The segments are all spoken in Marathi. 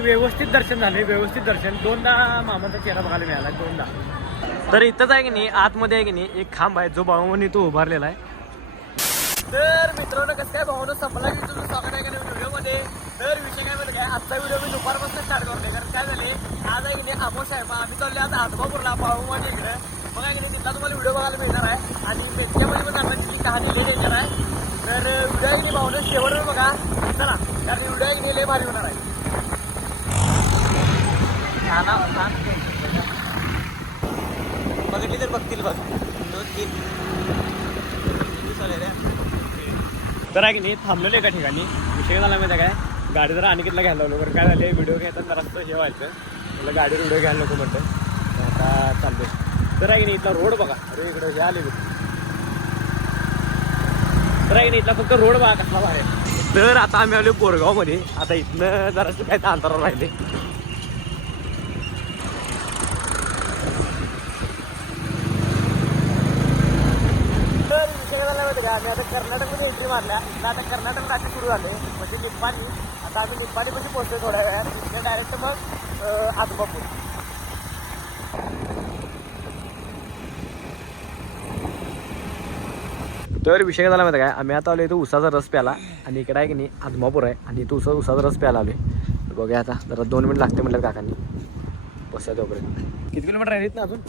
व्यवस्थित दर्शन झाले व्यवस्थित दर्शन. दोनदा मामाचा चेहरा बघायला मिळाला दोनदा. तर इथंच आहे की नाही आतमध्ये आहे की नाही एक खांब आहे जो भाऊनी तो उभारलेला आहे. तर मित्रांनो कसं काय भावनं संपला की तुझं स्वागत आहे का नाही व्हिडिओमध्ये? तर विषय काय म्हणत काय आजचा व्हिडिओ मी दुपारपासून स्टार्ट करते कारण काय झाले आज आहे की नाही आमोश आहे. मग आम्ही चालले आज आजबापूरला पाहूमध्ये इकडे. मग आहे की नाही तिथला तुम्हाला व्हिडिओ बघायला मिळणार आहे. आणि त्याच्यामध्ये पण सांगायची कहाणी लिहिली येणार आहे. तर व्हिडिओ भावनं शेवटवर बघा. चला. कारण व्हिडिओ गेले नाही भारी होणार आहे. बघितली तर बघतील बघ. तर आहे की नाही थांबलेलो एका ठिकाणी. विषय झाला माहिती आहे काय? गाडी जरा अनिकेतला घ्यायला लागलो कारण काय झाले व्हिडिओ घेताना जरा हे व्हायचं. मला गाडीवर व्हिडिओ घ्यायला नको म्हणतं आता चालतो तर आहे की नाही इथला रोड बघा. अरे इकडे हे आले तर आहे की नाही इथला फक्त रोड बघा कसला भारी आहे. तर आता आम्ही आलो बोरगावमध्ये आता इथनं जरासं काय अंतरावर राहिले तर विषय झाला माहिती का आम्ही आता कर्नाटकमध्ये एंट्री मारल्या आता कर्नाटक राज्य सुरू झाले म्हणजे निप्पाणी आता आम्ही निप्पाणीपाशी पोहोचतो थोड्या वेळात. डायरेक्ट मग अं, तर विषय झाला माहिती काय आम्ही आता आलो इथं उसाचा रस प्याला आणि इकडे आहे की नाही आदमापूर आहे. आणि इथं उसा उसाचा रस प्यायला आलोय. तर बघूया आता जरा दोन मिनिट लागते म्हटलं काकांनी. बसल्या तोपर्यंत किती किलोमीटर आहेत ना अजून?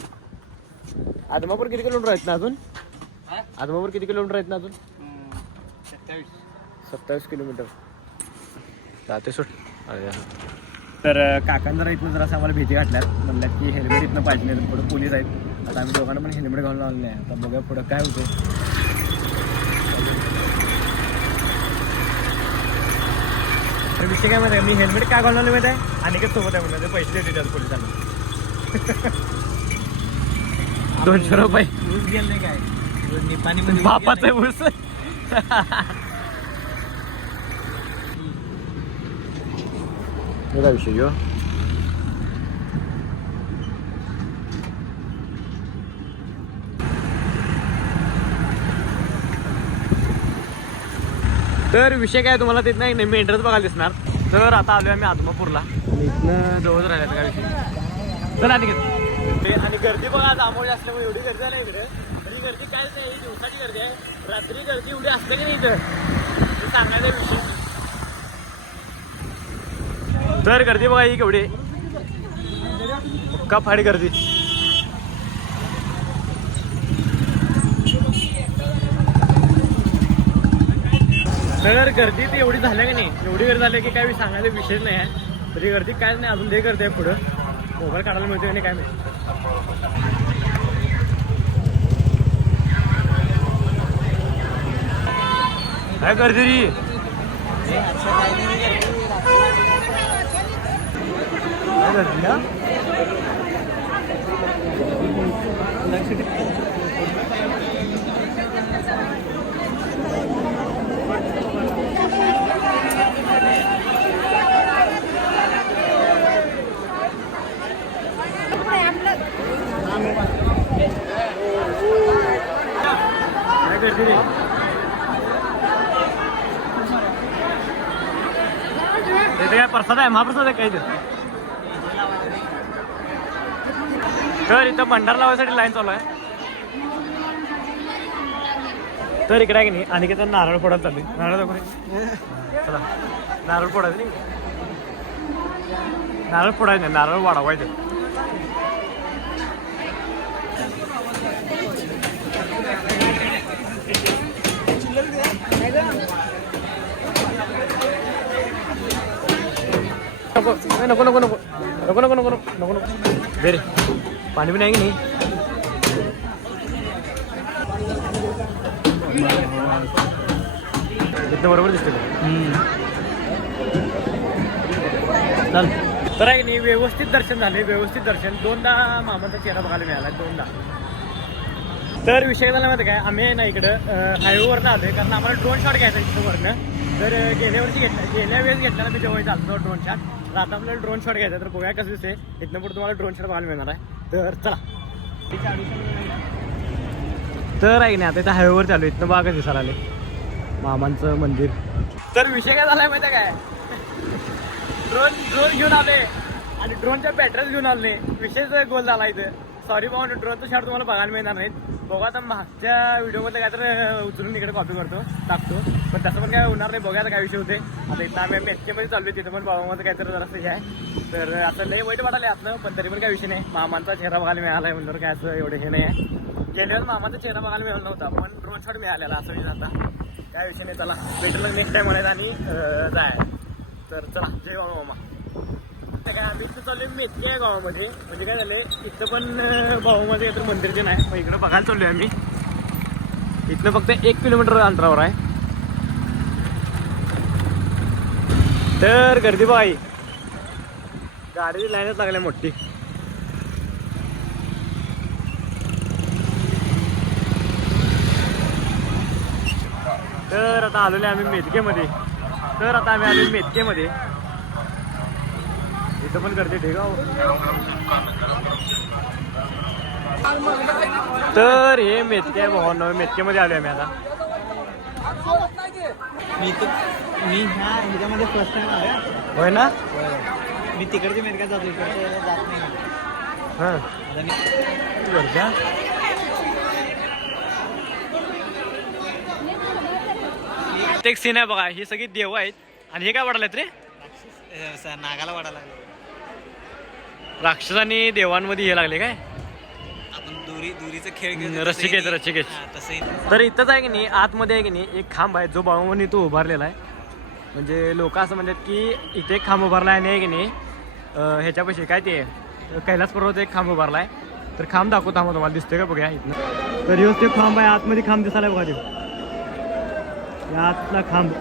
आदमापूर किती किलोमीटर आहेत ना अजून? आदमापूर किती किलोमीटर आहेत ना अजून? सत्तावीस. किलोमीटर. जाते सुट अरे. तर काकांना जरा इथनं जरा आम्हाला भीती घातल्यात म्हणल्यात की हेल्मेट इथनं पाहिजे पुढे पोलीस आहेत. आता आम्ही दोघांना पण हेल्मेट घालून आलो नाही. आता बघूया पुढं काय होतं तर विषय काय माहिती आहे? मी हेल्मेट काय घालून आलो माहिती आहे? आणि सोबत आहे म्हणलं ते पैसे देते त्यात पोलिसांना. दोनशे रुपये. ऊस गेले काय? पाणी बापाचं ऊस. विषय यो? तर विषय काय तुम्हाला तिथं नाही नेहमी एंट्रन्स बघायला दिसणार. तर आता आलोय आम्ही आदमापूरला. आणि इथनं जवळ राहिल्यात काय विषय चला ठीक आहे ते आणि गर्दी बघा आज आमोळी असल्यामुळे एवढी गर्दी आहे ना इकडे. तरी गर्दी काहीच नाही ही दिवसाची गर्दी आहे. रात्री गर्दी एवढी असते की नाही इथं? सांगायचा विषय नाही. तर गर्दी बघा ही केवढी. का फाडी गर्दी. तर गर्दी ती एवढी झाल्या की नाही? एवढी गर्दी झाली की काय सांगायला विषय नाही आहे. तरी गर्दी काय नाही अजून ते करते आहे पुढं. मोबाईल काढायला मिळते आणि काय नाही काय गर्दी री? काय गर्दी प्रसाद आहे महाप्रसाद आहे काही तर इथं भंडार लावायसाठी लाईन चालू आहे. तर इकडे आहे की नाही आणि काही नारळ फोडायला चालू आहे. नारळ चला. नारळ फोडायचं नाही. नारळ फोडायचं नारळ वाढवायचं. नको नको नको नको नको. नको नको नको नको नको. दे रे. पाणी पण आहे की नाही? एकदम बरोबर दिसते चल. तर आहे की नाही व्यवस्थित दर्शन झाले व्यवस्थित दर्शन. दोनदा मामाचा चेहरा बघायला मिळाला दोनदा. तर विषय झाला माहिती काय? आम्ही ना इकडं हायवेवरनं आलोय कारण आम्हाला ड्रोन शॉट घ्यायचा आहे तिथं वरनं. तर गेल्या वर्षी घेतला गेल्या वेळेस घेतला ना मी तेव्हा चालतो ड्रोन शॉट तर आता आपल्याला ड्रोन शॉट घ्यायचा तर बघूया कसं दिसते इथनं पुढे तुम्हाला ड्रोन शॉट बघायला मिळणार आहे. तर चला. तर आहे ना नाही आता इथं हायवेवर चालू आहे. इथनं बघा दिसायला आले मामांचं मंदिर. तर विषय काय झालाय माहिती आहे काय? ड्रोन ड्रोन घेऊन आले आणि ड्रोनच्या बॅटरीज घेऊन आले विशेष गोल झाला इथं. सॉरी भाऊ ड्रोनचं शॉट तुम्हाला बघायला मिळणार नाहीत. बघा आता मागच्या व्हिडिओमध्ये काय तर उचलून इकडे कॉपी करतो. टाकतो. पण तसं पण काय होणार नाही बघायला काय विषय होते आता इथं आम्ही मेटकेमध्ये चाललो तिथं पण बाबामध्ये काय तर जरासं हे आहे. तर आता लई वाईट वाटायला आपलं पण तरी पण काय विषय नाही. मामांचा चेहरा बघायला मिळाला आहे म्हणल्यावर काय असं एवढं हे नाही आहे. जनरल मामाचा चेहरा बघायला मिळाला नव्हता पण ड्रोन शॉट मिळालेला असं विषय आता. काय विषय नाही चला. भेटलं नेक्स्ट टाइम म्हणायचं आणि जाय तर चला जय बाबा मामा. काय आम्ही इथं चाललोय मेथके गावामध्ये. म्हणजे काय झालंय इथं पण अं, भाऊमध्ये मंदिर जे नाही मग इकडं बघायला चाललोय आम्ही. इथनं फक्त एक किलोमीटर अंतरावर आहे. तर गर्दी बाई. ही गाडी लाईनच लागल्या मोठी. तर आता आलेलो आम्ही मेदकेमध्ये. तर आता आम्ही आलो मेदकेमध्ये. इथं पण गर्दी ठीक हो. तर हे मेदके आहे भावांनो मेदकेमध्ये आलो आम्ही आता. मी तर मी ह्या ह्याच्यामध्ये फर्स्ट टाइम आलो होय ना? मी तिकडचे मेरका जातो इकडच्या याला जात नाही. हां. आता मी वरच्या? एक सीन आहे बघा ही सगळी देव आहेत. आणि हे काय वाढलेत रे? अं, स- नागाला वाढायला लागलो. राक्षस आणि देवांमध्ये हे लागले काय? दुरी दुरीचा खेळ हम्म, खेळतो रस्सिकेच, तसंही- रस्सिकेच. हा, तसंही तर इथंच आहे की नाही आतमध्ये आहे की नाही एक खांब आहे जो बाळूमानी तो उभारलेला आहे. म्हणजे लोक असं म्हणतात की इथे एक खांब उभारला आहे आणि आहे की नाही अं, ह्याच्यापाशी काय ते कैलास पर्वत एक खांब उभारला आहे. तर खांब दाखवतो थांबा तुम्हाला दिसतोय का बघा इथनं. तर ह्योच ते खांब आहे आतमध्ये खांब दिसायला बघा ते. या आतला खांब.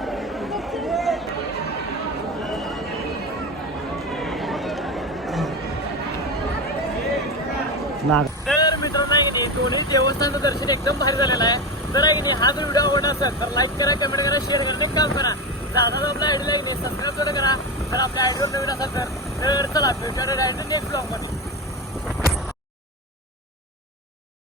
तर मित्रांनो आहे की नाही? दोन्ही देवस्थानचं दर्शन एकदम भारी झालेलं आहे. तर आहे की नाही हा जर व्हिडिओ आवडला असेल तर लाईक करा कमेंट करा शेअर करा काम करा. जाणार आपल्या आयडीला आहे की नाही सबस्क्राईब करा. तर आपल्या आयडीवर नवीन असाल तर तर चला फ्युचर नेक्स्ट ब्लॉगमध्ये